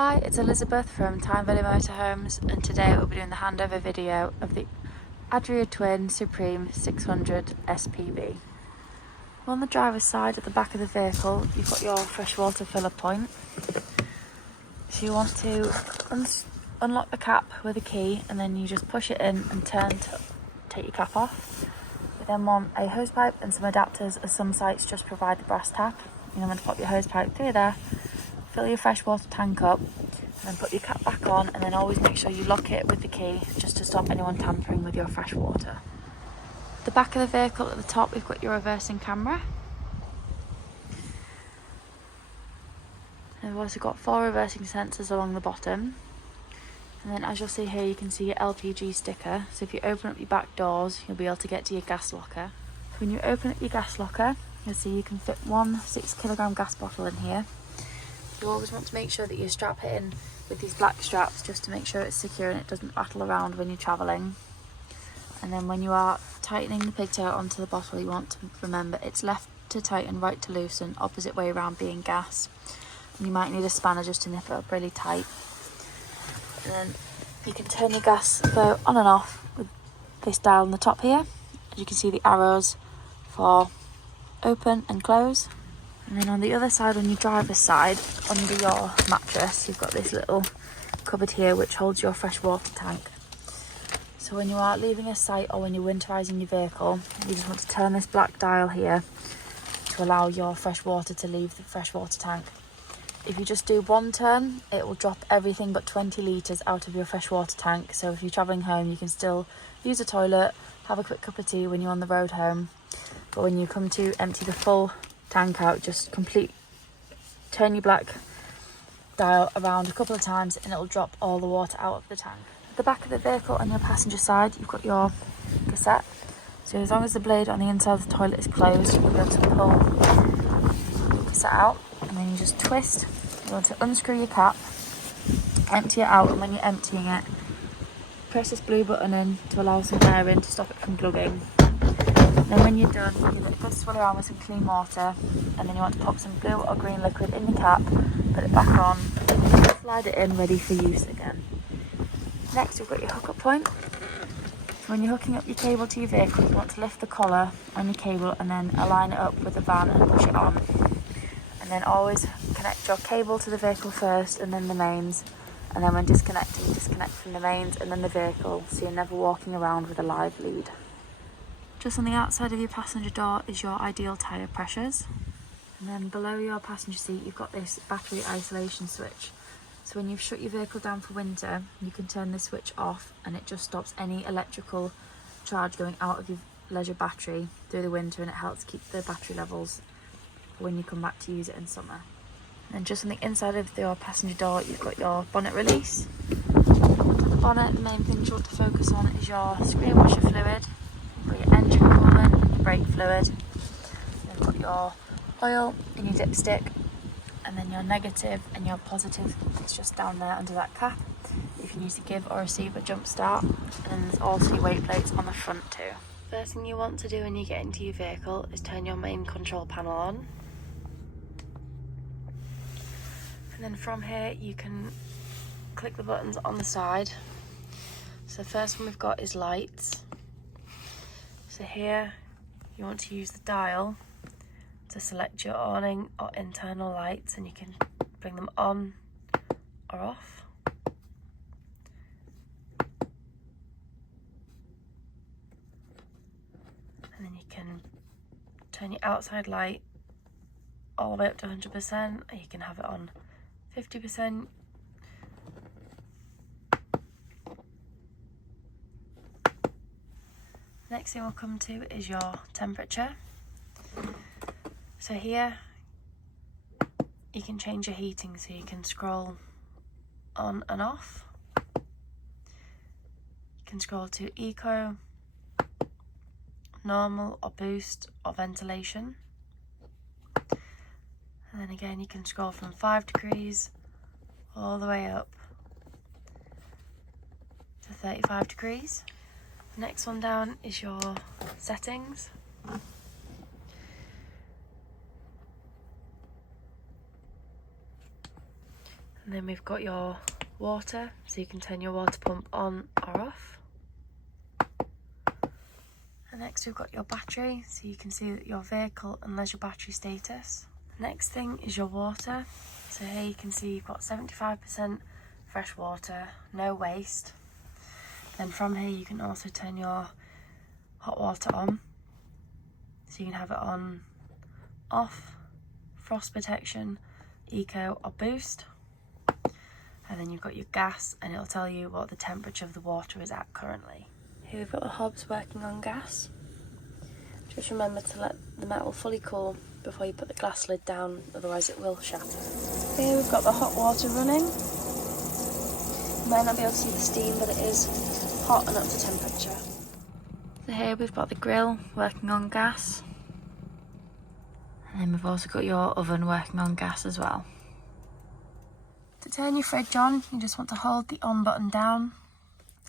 Hi, it's Elizabeth from Time Valley Motorhomes, and today we'll be doing the handover video of the Adria Twin Supreme 600 SPB. On the driver's side at the back of the vehicle, you've got your freshwater filler point. So you want to unlock the cap with a key, and then you just push it in and turn to take your cap off. You then want a hose pipe and some adapters, as some sites just provide the brass tap. You know when to pop your hose pipe through there, fill your freshwater tank up, and then put your cap back on, and then always make sure you lock it with the key just to stop anyone tampering with your fresh water. The back of the vehicle at the top, we've got your reversing camera. And we've also got 4 reversing sensors along the bottom. And then as you'll see here, you can see your LPG sticker. So if you open up your back doors, you'll be able to get to your gas locker. When you open up your gas locker, you'll see you can fit one 6kg gas bottle in here. You always want to make sure that you strap it in with these black straps just to make sure it's secure and it doesn't rattle around when you're travelling. And then when you are tightening the pigtail onto the bottle, you want to remember it's left to tighten, right to loosen, opposite way around being gas. And you might need a spanner just to nip it up really tight. And then you can turn your gas flow on and off with this dial on the top here. As you can see, the arrows for open and close. And then on the other side, on your driver's side, under your mattress, you've got this little cupboard here which holds your fresh water tank. So when you are leaving a site or when you're winterising your vehicle, you just want to turn this black dial here to allow your fresh water to leave the freshwater tank. If you just do one turn, it will drop everything but 20 litres out of your freshwater tank. So if you're travelling home, you can still use a toilet, have a quick cup of tea when you're on the road home. But when you come to empty the full tank out, just turn your black dial around a couple of times and it'll drop all the water out of the tank. At the back of the vehicle on your passenger side, you've got your cassette. So as long as the blade on the inside of the toilet is closed, you'll be able to pull the cassette out, and then you just twist. You want to unscrew your cap, empty it out, and when you're emptying it, press this blue button in to allow some air in to stop it from plugging. Then when you're done, you give it a good swirl around with some clean water, and then you want to pop some blue or green liquid in the cap, put it back on, slide it in, ready for use again. Next, we've got your hookup point. So when you're hooking up your cable to your vehicle, you want to lift the collar on your cable and then align it up with the van and push it on. And then always connect your cable to the vehicle first and then the mains. And then when disconnecting, disconnect from the mains and then the vehicle, so you're never walking around with a live lead. Just on the outside of your passenger door is your ideal tyre pressures. And then below your passenger seat, you've got this battery isolation switch. So when you've shut your vehicle down for winter, you can turn the switch off and it just stops any electrical charge going out of your leisure battery through the winter, and it helps keep the battery levels for when you come back to use it in summer. And just on the inside of your passenger door, you've got your bonnet release. On the bonnet, the main things you want to focus on is your screen washer fluid, your engine coolant and your brake fluid. Then you've got your oil and your dipstick, and then your negative and your positive is just down there under that cap if you need to give or receive a jump start. And then there's also your weight plates on the front too. First thing you want to do when you get into your vehicle is turn your main control panel on. And then from here you can click the buttons on the side. So the first one we've got is lights. So here you want to use the dial to select your awning or internal lights, and you can bring them on or off. And then you can turn your outside light all the way up to 100%, or you can have it on 50%. Next thing we'll come to is your temperature. So here you can change your heating, so you can scroll on and off. You can scroll to eco, normal or boost or ventilation. And then again you can scroll from 5 degrees all the way up to 35 degrees. The next one down is your settings. And then we've got your water, so you can turn your water pump on or off. And next we've got your battery, so you can see your vehicle and leisure battery status. Next thing is your water. So here you can see you've got 75% fresh water, no waste. Then from here you can also turn your hot water on. So you can have it on, off, frost protection, eco or boost. And then you've got your gas, and it'll tell you what the temperature of the water is at currently. Here we've got the hobs working on gas. Just remember to let the metal fully cool before you put the glass lid down, otherwise it will shatter. Here we've got the hot water running. You might not be able to see the steam, but it is hot and up to temperature. So here we've got the grill working on gas. And then we've also got your oven working on gas as well. To turn your fridge on, you just want to hold the on button down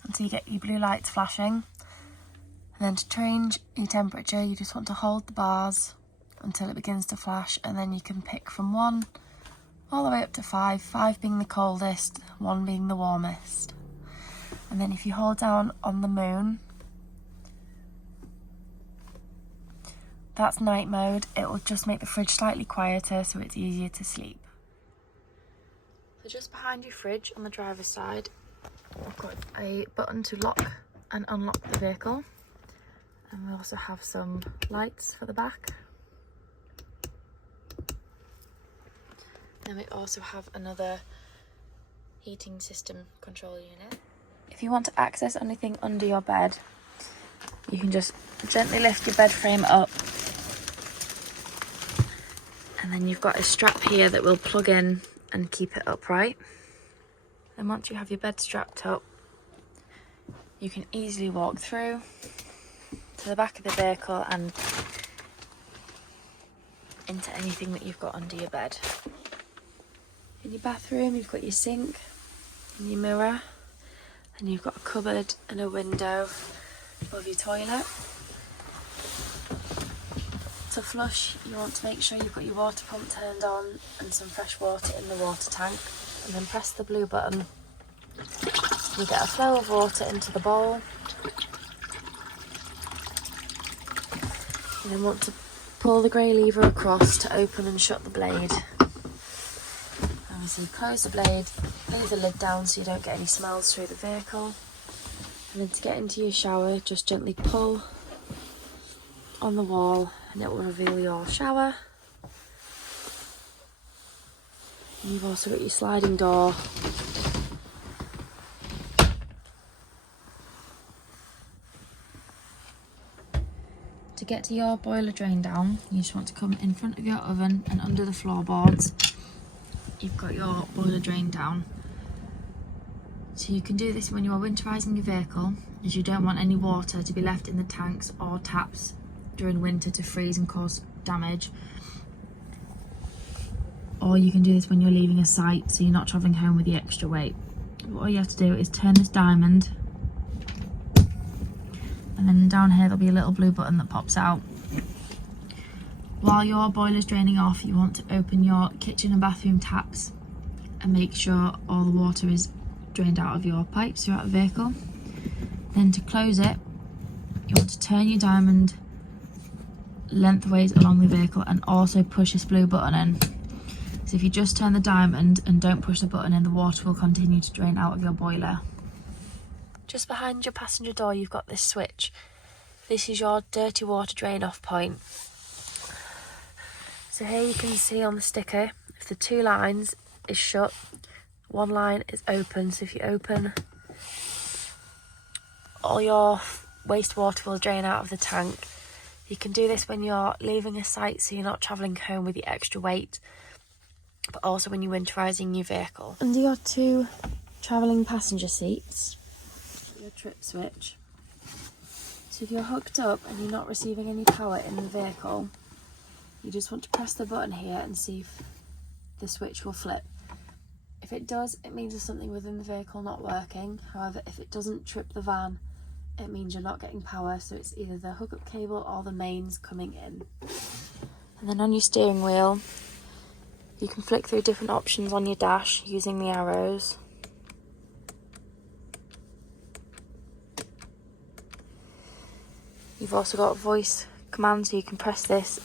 until you get your blue lights flashing. And then to change your temperature, you just want to hold the bars until it begins to flash, and then you can pick from 1 all the way up to 5, 5 being the coldest, 1 being the warmest. And then if you hold down on the moon, that's night mode. It will just make the fridge slightly quieter so it's easier to sleep. So just behind your fridge on the driver's side, I've got a button to lock and unlock the vehicle. And we also have some lights for the back. Then we also have another heating system control unit. If you want to access anything under your bed, you can just gently lift your bed frame up. And then you've got a strap here that will plug in and keep it upright. Then once you have your bed strapped up, you can easily walk through to the back of the vehicle and into anything that you've got under your bed. In your bathroom, you've got your sink and your mirror, and you've got a cupboard and a window above your toilet. To flush, you want to make sure you've got your water pump turned on and some fresh water in the water tank, and then press the blue button. You get a flow of water into the bowl. And then want to pull the grey lever across to open and shut the blade. Obviously close the blade, leave the lid down so you don't get any smells through the vehicle. And then to get into your shower, just gently pull on the wall and it will reveal your shower. And you've also got your sliding door. To get to your boiler drain down, you just want to come in front of your oven and under the floorboards. You've got your boiler drain down. So you can do this when you are winterising your vehicle, as you don't want any water to be left in the tanks or taps during winter to freeze and cause damage. Or you can do this when you're leaving a site, so you're not travelling home with the extra weight. All you have to do is turn this diamond, and then down here there'll be a little blue button that pops out. While your boiler's draining off, you want to open your kitchen and bathroom taps and make sure all the water is drained out of your pipes throughout the vehicle. Then to close it, you want to turn your diamond lengthways along the vehicle and also push this blue button in. So if you just turn the diamond and don't push the button in, the water will continue to drain out of your boiler. Just behind your passenger door, you've got this switch. This is your dirty water drain off point. So here you can see on the sticker, if the 2 lines is shut, 1 line is open. So if you open, all your wastewater will drain out of the tank. You can do this when you're leaving a site, so you're not travelling home with the extra weight, but also when you're winterising your vehicle. Under your 2 travelling passenger seats, your trip switch. So if you're hooked up and you're not receiving any power in the vehicle, you just want to press the button here and see if the switch will flip. If it does, it means there's something within the vehicle not working. However, if it doesn't trip the van, it means you're not getting power, so it's either the hookup cable or the mains coming in. And then on your steering wheel, You can flick through different options on your dash using the arrows. You've also got a voice command, so you can press this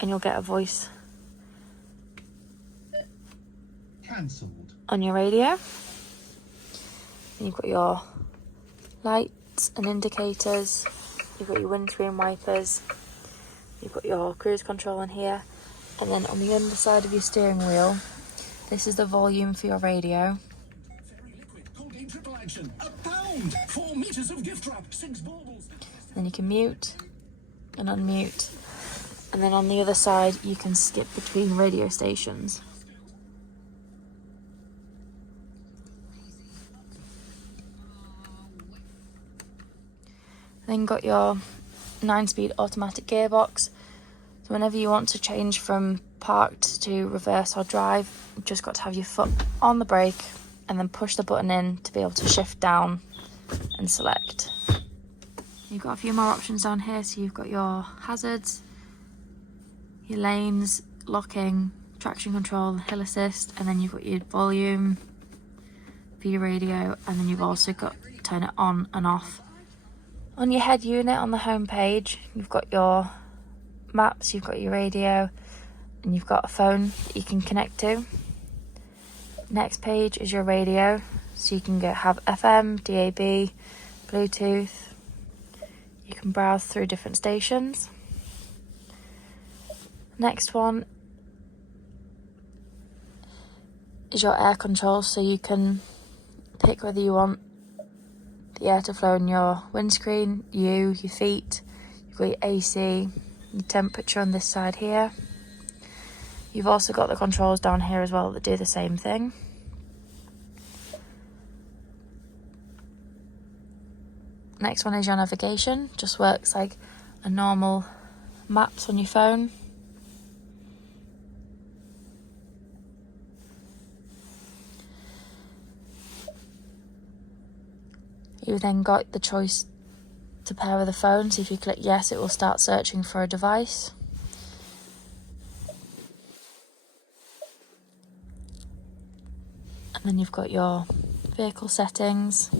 and you'll get a voice cancelled on your radio. And you've got your lights and indicators, you've got your windscreen wipers, you've got your cruise control in here, and then on the underside of your steering wheel, this is the volume for your radio. Then you can mute and unmute, and then on the other side you can skip between radio stations. Then got your 9-speed automatic gearbox. So whenever you want to change from parked to reverse or drive, you've just got to have your foot on the brake and then push the button in to be able to shift down and select. You've got a few more options down here, so you've got your hazards, your lanes, locking, traction control, hill assist, and then you've got your volume for your radio, and then you've also got to turn it on and off. On your head unit on the home page, you've got your maps, you've got your radio, and you've got a phone that you can connect to. Next page is your radio, so you can have FM, DAB, Bluetooth. You can browse through different stations. Next one is your air controls, so you can pick whether you want the air to flow in your windscreen, your feet. You've got your AC, your temperature on this side here. You've also got the controls down here as well that do the same thing. Next one is your navigation. Just works like a normal maps on your phone. You've then got the choice to pair with a phone, so if you click yes, it will start searching for a device. And then you've got your vehicle settings.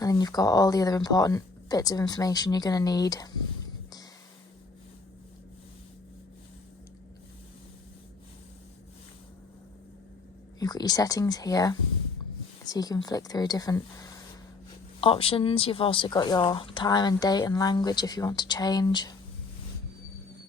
And then you've got all the other important bits of information you're going to need. You've got your settings here, so you can flick through different options. You've also got your time and date and language if you want to change.